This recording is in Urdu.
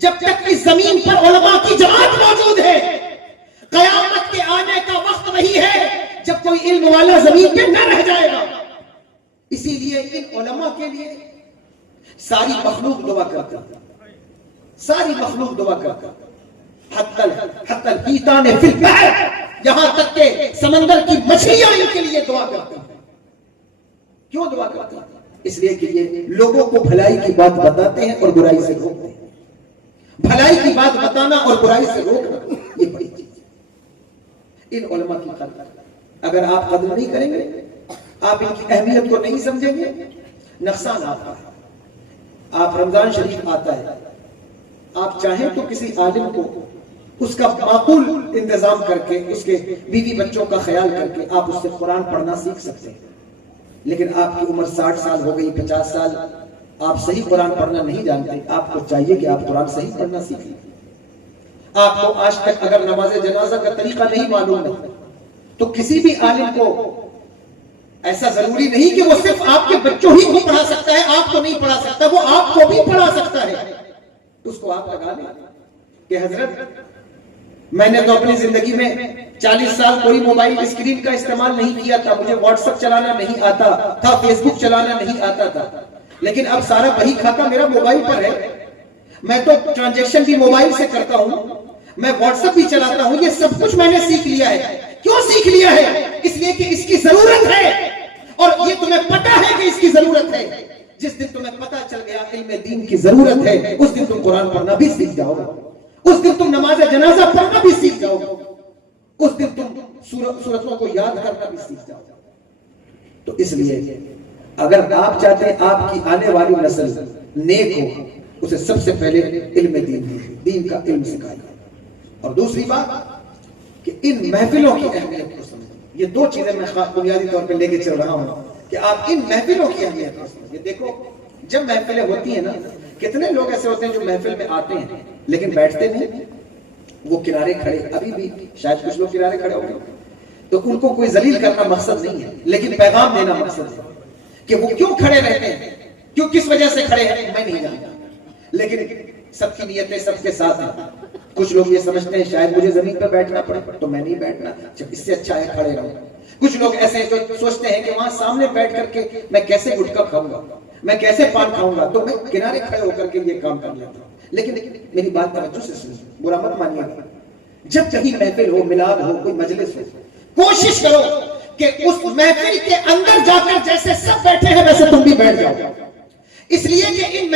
جب تک اس زمین پر علماء کی جماعت موجود ہے، قیامت کے آنے کا وقت وہی ہے جب کوئی علم والا زمین پہ نہ رہ جائے گا۔ اسی لیے ان علماء کے لیے ساری مخلوق دعا کرتا، ساری مخلوق دعا کرتا، حتی الحیتان فی البحر، یہاں تک کہ سمندر کی مچھلیاں ان کے لیے دعا کرتی ہیں۔ کیوں دعا کرتی ہیں؟ اس لیے کہ یہ لوگوں کو بھلائی کی بات بتاتے ہیں اور برائی سے روکتے ہیں۔ بھلائی کی بات بتانا اور برائی سے روکنا یہ بڑی چیز ہے۔ ان علماء کی قدر اگر آپ قدر نہیں کریں گے، آپ ان کی اہمیت کو نہیں سمجھیں گے، نقصان آتا ہے۔ آپ رمضان شریف آتا ہے، آپ چاہیں تو کسی عالم کو اس کا معقول انتظام کر کے، اس کے بیوی بچوں کا خیال کر کے آپ اس سے قرآن پڑھنا سیکھ سکتے ہیں، لیکن آپ کی عمر 60 سال ہو گئی، 50 سال، آپ صحیح قرآن پڑھنا نہیں جانتے۔ آپ کو چاہیے کہ آپ قرآن صحیح پڑھنا سیکھیں۔ آپ کو آج تک اگر نماز جنازہ کا طریقہ نہیں معلوم ہے تو کسی بھی عالم کو ایسا ضروری نہیں کہ وہ صرف آپ کے بچوں ہی کو پڑھا سکتا ہے، آپ کو نہیں پڑھا سکتا، وہ آپ کو بھی پڑھا سکتا ہے۔ اس کو آپ لگا لیں کہ حضرت میں نے تو اپنی زندگی میں 40 سال کوئی موبائل اسکرین کا استعمال نہیں کیا تھا، مجھے واٹس ایپ چلانا نہیں آتا تھا، فیس بک چلانا نہیں آتا تھا، لیکن اب سارا بہی کھاتا میرا موبائل پر ہے، میں تو ٹرانزیکشن بھی موبائل سے کرتا ہوں، میں واٹس ایپ بھی چلاتا ہوں، یہ سب کچھ میں نے سیکھ لیا ہے۔ کیوں سیکھ لیا ہے؟ اس لیے کہ اس کی ضرورت ہے، اور یہ تمہیں پتا ہے کہ اس کی ضرورت ہے۔ جس دن تمہیں پتا چل گیا علم دین کی ضرورت ہے، اس دن تم قرآن پڑھنا بھی سیکھ جاؤ گے، اس دن تم نماز جنازہ پڑھنا بھی سیکھ جاؤ گے، اس دن تم سورتوں کو یاد کرنا بھی سیکھ جاؤ گے۔ تو اس لیے اگر آپ چاہتے ہیں آپ کی آنے والی نسل نیک ہو، اسے سب سے پہلے علم دین کا علم سکھائے۔ اور دوسری بات کہ ان محفلوں کی اہمیت کو سمجھیں۔ یہ دو چیزیں میں بنیادی طور پہ لے کے چل رہا ہوں کہ آپ ان محفلوں کی اہمیت کو سمجھیں۔ دیکھو جب محفلیں ہوتی ہیں نا، کتنے لوگ ایسے ہوتے ہیں جو محفل میں آتے ہیں لیکن بیٹھتے نہیں، وہ کنارے کھڑے، ابھی بھی شاید کچھ لوگ کنارے کھڑے ہو گئے، تو ان کو کوئی ذلیل کرنا مقصد نہیں ہے، لیکن پیغام دینا مقصد ہے کہ وہ کیوں کھڑے رہتے ہیں، کیوں کس وجہ سے کھڑے ہیں میں نہیں جانتا، لیکن سب کی نیتیں سب کے ساتھ ہیں۔ کچھ لوگ یہ سمجھتے ہیں شاید مجھے زمین پر بیٹھنا پڑے تو میں نہیں بیٹھنا، جب اس سے اچھا ہے کھڑے رہوں۔ کچھ لوگ ایسے جو سوچتے ہیں کہ وہاں سامنے بیٹھ کر کے میں کیسے گٹکا کھاؤں گا، میں کیسے پان کھاؤں گا، تو میں کنارے کھڑے ہو کر کے یہ کام کر لیتا ہوں۔ لیکن میری بات توجہ سے سنیں، برا مت مانیے گا، جب کہیں محفل ہو، میلاد ہو، کوئی مجلس ہو، کوشش کرو کہ اس محفل کے اندر جا کر جیسے سب بیٹھے ہیں ویسے تم بھی بیٹھ جاؤ، اس لیے کہ ان